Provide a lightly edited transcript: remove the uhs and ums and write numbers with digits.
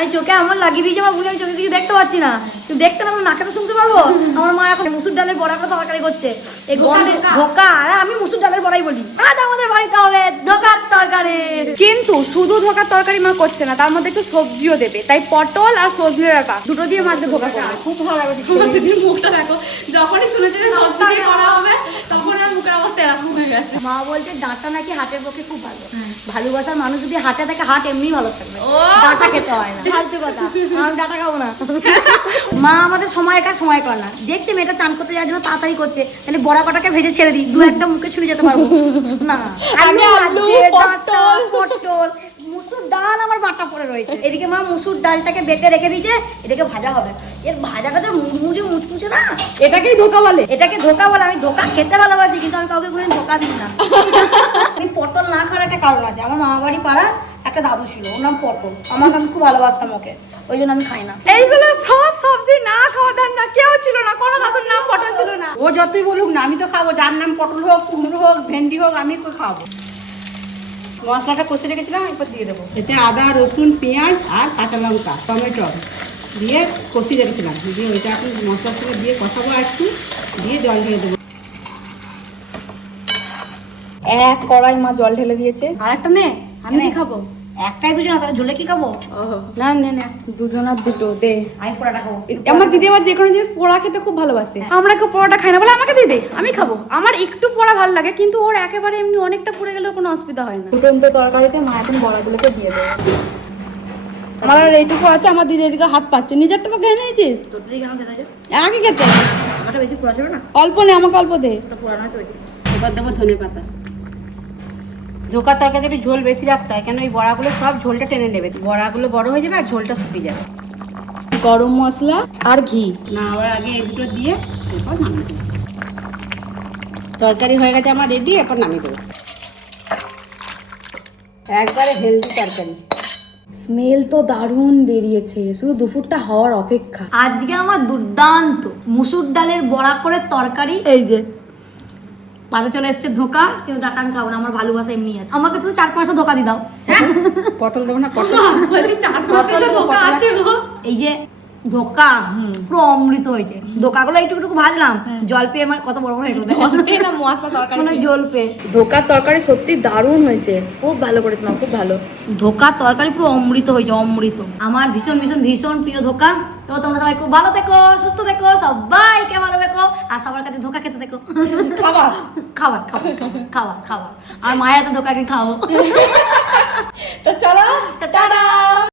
আমি চোখে আমার লাগিয়ে দিয়েছি, আমার ভুলে আমি চোখে কিছু দেখতে পাচ্ছি না। তুমি দেখতে না, নাকে তো শুনতে পারবো। আমার মা এখন মুসুর ডালের বড়া করে তরকারি করছে, এই গন্ধে ধোকা। আরে আমি মুসুর ডালের বড়াই বলি। আজ আমাদের বাড়িতে হবে ধোকার তরকারি। কিন্তু শুধু ধোকার তরকারি মা করছে না, তার মধ্যে একটু সবজিও দেবে। তাই পটল আর সজনে ডাঁটা দুটো দিয়ে মাছ দিয়ে ধোকা করবে। খুব ভালো লাগবে। দিদির মুখটা দেখো, যখনই শুনেছে যে সবজি দিয়ে করা হবে তখন আর মুখের অবস্থা এরকম হয়ে গেছে। মা বলছে ডাঁটা নাকি হাটের পক্ষে খুব ভালো। ভালোবাসার মানুষ যদি হাটে থাকে, হাট এমনি ভালো থাকবে। ডাঁটা খেতে হয় না, ফালতু কথা। আমি ডাঁটা খাবো না। মা আমাদের সময়ের কাজ সময় করে না। দেখছি মেয়েটা চান করতে যাওয়ার জন্য তাড়াতাড়ি করছে, তাহলে বড়া কটাকে ভেজে ছেড়ে দিই, দু একটা মুখে ছুঁড়ে যেতে পারবো না। আলু, পটল, মুসুর ডাল আমার বাটা পড়ে রয়েছে। এদিকে মা মুসুর ডালটাকে বেটে রেখে দিয়েছে, এটাকে ভাজা হবে। এর ভাজাটা যে মুচমুচে মুচমুচে না, এটাকেই ধোকা বলে। এটাকে ধোকা বলে। আমি ধোকা খেতে ভালোবাসি, কিন্তু আমি কাউকে কোনোদিন ধোকা দিই না। আমি পটল না খাওয়ার একটা কারণ আছে। আমার মামা বাড়ি পাড়ার একটা দাদু ছিল, ওর নাম পটল। আমাকে আমি খুব ভালোবাসতাম ওকে, ওই জন্য আমি খাই না। এইগুলো সব সবজি না খাওয়া ধান্দা কেউ ছিল না, কোনো দাদুর নাম পটল ছিল না। ও যতই বলুক না, আমি তো খাবো। যার নাম পটল হোক, কুমড়ো হোক, ভেন্ডি হোক, আমি তো খাবো। মশলাটা কষে রেখেছিলাম, এরপর দিয়ে দেবো। এতে আদা, রসুন, পেঁয়াজ আর কাঁচা লঙ্কা, টমেটো দিয়ে কষিয়ে রেখেছিলাম। দিয়ে ওইটা এখন মশলার সঙ্গে দিয়ে কষাবো আর একটু, দিয়ে জল দিয়ে দেবো। এক কড়াই মা জল ঢেলে দিয়েছে। আর একটা নে, আমি কি খাবো? একটাই দুজন, তাহলে ঝোলে কি খাবো? না না না, দুজনার দুটো দে। আমি পোড়াটা খাবো। আমার দিদি আবার যে কোনো জিনিস পোড়া খেতে খুব ভালোবাসে। আমরা কেউ পোড়াটা খাই না বলে আমাকে দিয়ে দে, আমি খাবো। আমার একটু পোড়া ভালো লাগে, কিন্তু ওর একেবারে এমনি অনেকটা পুড়ে গেলেও কোনো অসুবিধা হয় না। ফুটন্ত তরকারিতে মা এখন বড়াগুলোকে দিয়ে দেবে। আমার আর এইটুকু আছে, আমার দিদি এদিকে হাত পাচ্ছে। নিজেরটা তো খেয়ে নিয়েছিস, তোর দিকে কেন খেতে আছে? আগে খেতে। আমারটা বেশি পোড়া ছিল না, অল্প নে, আমাকে অল্প দে। ওটা পোড়া নয় তো বেশি। এবার দেবো ধনে পাতা। ধোকার তরকারি একটু ঝোল বেশি রাখতে হয়, কেন ওই বড়াগুলো সব ঝোলটা টেনে নেবে। বড়াগুলো বড় হয়ে যাবে আর ঝোলটা শুকিয়ে যাবে। গরম মশলা আর ঘি না, আবার আগে এই দুটো দিয়ে এরপর নামিয়ে দেবো। তরকারি হয়ে গেছে আমার রেডি, এরপর নামিয়ে দেবো। একবারে হেলদি তরকারি। স্মেল তো দারুণ বেরিয়েছে, শুধু দুপুরটা হওয়ার অপেক্ষা। আজকে আমার দুর্দান্ত মুসুর ডালের বড়া করে তরকারি। এই যে পাতে চলে এসছে ধোকা, কিন্তু ডাটা আমি খাবো না, আমার ভালোবাসা এমনি আছে। আমাকে তো 4-5টা ধোকা দিয়ে দাও। পটল দেবো না, পটল। এই যে ধোকা, পুরো অমৃত হয়েছে। ধোকাগুলো একটু ভাজলাম, জল পেয়ে আমার কত বড় বড় হয়ে গেল। মশলা তরকারি মনে হয় জল পেয়ে। ধোকার তরকারি সত্যি দারুণ হয়েছে, খুব ভালো করেছে মা, খুব ভালো। ধোকার তরকারি পুরো অমৃত হয়েছে, অমৃত। আমার ভীষণ ভীষণ ভীষণ প্রিয় ধোকা। তো তোমরা সবাই খুব ভালো থেকো, সুস্থ থেকো, সবাইকে ভালো থেকো, আর সবার কাছে ধোকা খেতে থেকো। খাবার খাবার খাবার খাবার খাবার। আর মায়ের হাতে ধোকা কি খাও। তো চলো টাটা।